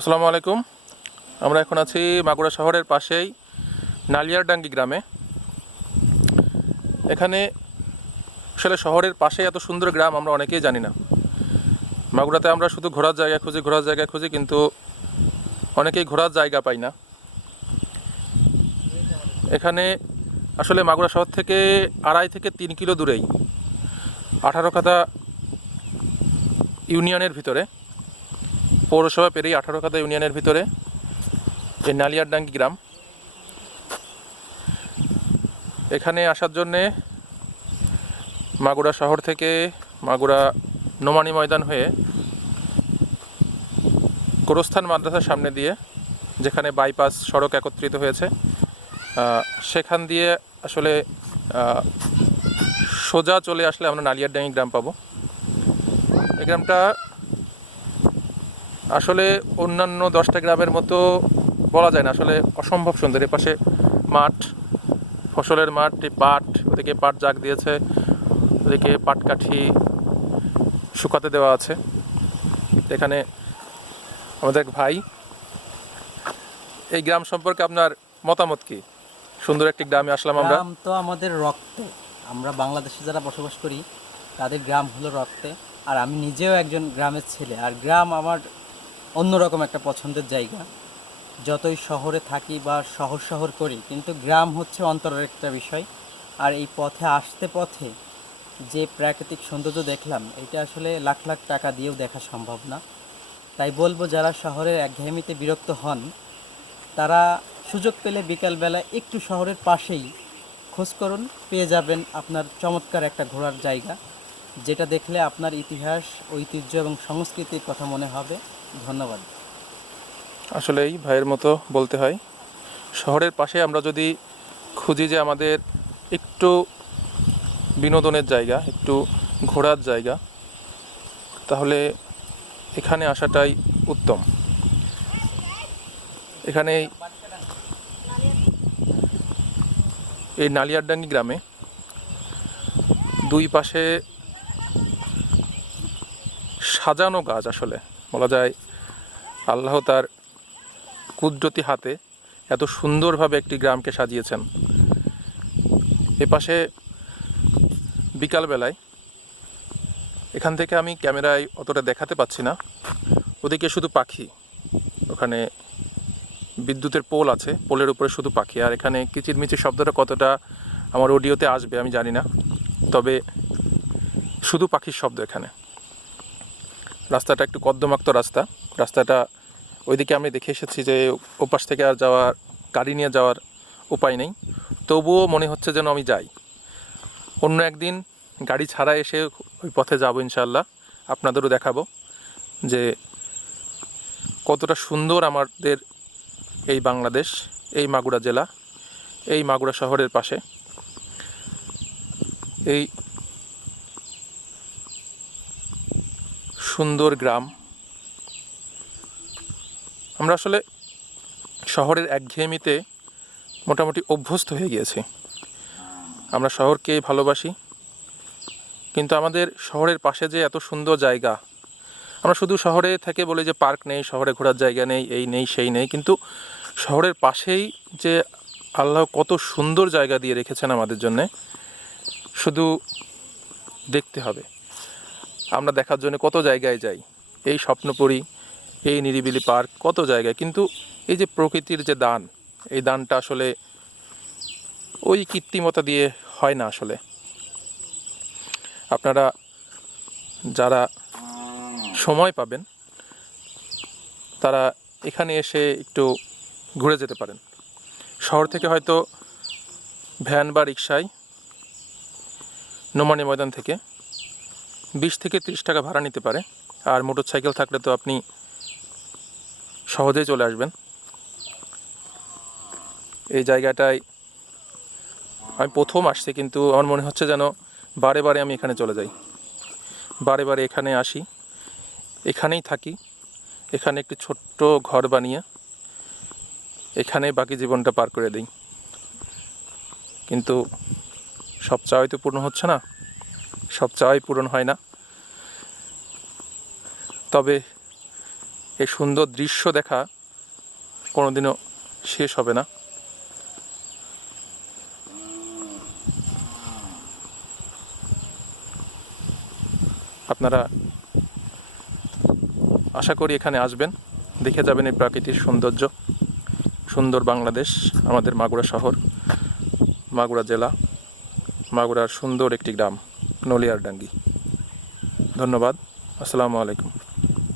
আসসালামু আলাইকুম। আমরা এখন আছি মাগুরা শহরের পাশেই নালিয়ারডাঙ্গি গ্রামে। এখানে আসলে শহরের পাশে এত সুন্দর গ্রাম আমরা অনেকেই জানি না। মাগুরাতে আমরা শুধু ঘোরার জায়গা খুঁজি, ঘোরার জায়গা খুঁজি, কিন্তু অনেকেই ঘোরার জায়গা পাই না। এখানে আসলে মাগুরা শহর থেকে আড়াই থেকে তিন কিলো দূরেই। আঠারো কাদা ইউনিয়নের ভিতরে। পৌরসভা পেরিয়ে আঠারো কাদা ইউনিয়নের ভিতরে এই নালিয়ারডাঙ্গি গ্রাম। এখানে আসার জন্যে মাগুরা শহর থেকে মাগুরা নোমানি ময়দান হয়ে গোরস্থান মাদ্রাসার সামনে দিয়ে যেখানে বাইপাস সড়ক একত্রিত হয়েছে সেখান দিয়ে আসলে সোজা চলে আসলে আমরা নালিয়ারডাঙ্গি গ্রাম পাবো। এই গ্রামটা আসলে অন্যান্য দশটা গ্রামের মতো বলা যায় না। আসলে অসম্ভব সুন্দর। এপাশে মাঠ, ফসলের মাঠ পাট, ওদিকে পাট জাগ দিয়েছে, ওদিকে পাটকাঠি শুকাতে দেওয়া আছে। এখানে আমাদের ভাই, এই গ্রাম সম্পর্কে আপনার মতামত কি? সুন্দর একটি গ্রামে আসলাম আমরা। তো আমাদের রক্তে। আমরা বাংলাদেশে যারা বসবাস করি, তাদের গ্রাম হলো রক্তে। আর আমি নিজেও একজন গ্রামের ছেলে। আর গ্রাম আমার অন্যরকম একটা পছন্দের জায়গা। যতই শহরে থাকি বা শহর শহর করি, কিন্তু গ্রাম হচ্ছে অন্তরের একটা বিষয়। আর এই পথে আসতে পথে যে প্রাকৃতিক সৌন্দর্য দেখলাম, এটা আসলে লাখ লাখ টাকা দিয়েও দেখা সম্ভব না। তাই বলব, যারা শহরের একঘেয়েমিতে বিরক্ত হন, তারা সুযোগ পেলে বিকালবেলা একটু শহরের পাশেই খোঁজ করুন, পেয়ে যাবেন আপনার চমৎকার একটা ঘোরার জায়গা। যেটা দেখলে আপনার ইতিহাস, ঐতিহ্য এবং সংস্কৃতির কথা মনে হবে। ধন্যবাদ। আসলেই ভাইয়ের মতো বলতে হয়। শহরের পাশে আমরা যদি খুঁজি যে আমাদের একটু বিনোদনের জায়গা, একটু ঘোরার জায়গা, তাহলে এখানে আসাটাই উত্তম। এখানে এই- নালিয়ারডাঙ্গি গ্রামে দুই পাশে সাজানো গাছ আসলে। বলা যায় আল্লাহ তার কুদরতি হাতে এত সুন্দরভাবে একটি গ্রামকে সাজিয়েছেন। এপাশে বিকালবেলায় এখান থেকে আমি ক্যামেরায় অতটা দেখাতে পাচ্ছি না। ওদিকে শুধু পাখি। ওখানে বিদ্যুতের পোল আছে, পোলের উপরে শুধু পাখি। আর এখানে কিচিরমিচির শব্দটা কতটা আমার অডিওতে আসবে আমি জানি না। তবে শুধু পাখির শব্দ এখানে। রাস্তাটা একটু কদ্দমাক্ত রাস্তা। রাস্তাটা ওইদিকে আমি দেখে এসেছি যে ওপাশ থেকে আর যাওয়ার, গাড়ি নিয়ে যাওয়ার উপায় নেই। তবুও মনে হচ্ছে যেন আমি যাই। অন্য একদিন গাড়ি ছাড়া এসে ওই পথে যাব ইনশাল্লাহ আপনাদেরও দেখাবো যে কতটা সুন্দর আমাদের এই বাংলাদেশ, এই মাগুরা জেলা, এই মাগুরা শহরের পাশে। এই সুন্দর গ্রাম। আমরা আসলে শহরের একঘেয়েমিতে মোটামুটি অভ্যস্ত হয়ে গিয়েছি। আমরা শহরকে ভালোবাসি, কিন্তু আমাদের শহরের পাশে যে এত সুন্দর জায়গা, আমরা শুধু শহরে থেকে বলি যে পার্ক নেই, শহরে ঘোরার জায়গা নেই, এই নেই, সেই নেই, কিন্তু শহরের পাশেই যে আল্লাহ কত সুন্দর জায়গা দিয়ে রেখেছেন আমাদের জন্যে, শুধু দেখতে হবে। আমরা দেখার জন্য কত জায়গায় যাই? এই স্বপ্নপুরী, এই নিরিবিলি পার্ক, কত জায়গায়? কিন্তু এই যে প্রকৃতির যে দান, এই দানটা আসলে ওই কৃত্রিমতা দিয়ে হয় না আসলে। আপনারা যারা সময় পাবেন, তারা এখানে এসে একটু ঘুরে যেতে পারেন। শহর থেকে হয়তো ভ্যান বা রিক্সায় নোমানি ময়দান থেকে বিশ থেকে তিরিশ টাকা ভাড়া নিতে পারে। আর মোটর সাইকেল থাকলে তো আপনি সহজেই চলে আসবেন। এই জায়গাটায় আমি প্রথম আসছি, কিন্তু আমার মনে হচ্ছে যেন বারে বারে আমি এখানে চলে যাই। বারে বারে এখানে আসি, এখানেই থাকি, এখানে একটি ছোট্ট ঘর বানিয়ে এখানে বাকি জীবনটা পার করে দিই। কিন্তু সব চাওয়াই তো পূর্ণ হচ্ছে না। সব চাওয়াই পূরণ হয় না। তবে এই সুন্দর দৃশ্য দেখা কোনোদিনও শেষ হবে না। আপনারা আশা করি এখানে আসবেন, দেখে যাবেন এই প্রাকৃতিক সৌন্দর্য। সুন্দর বাংলাদেশ, আমাদের মাগুরা শহর, মাগুরা জেলা, মাগুরার সুন্দর একটি গ্রাম। নলিয়ারডাঙ্গি ধন্যবাদ। আসসালামু আলাইকুম।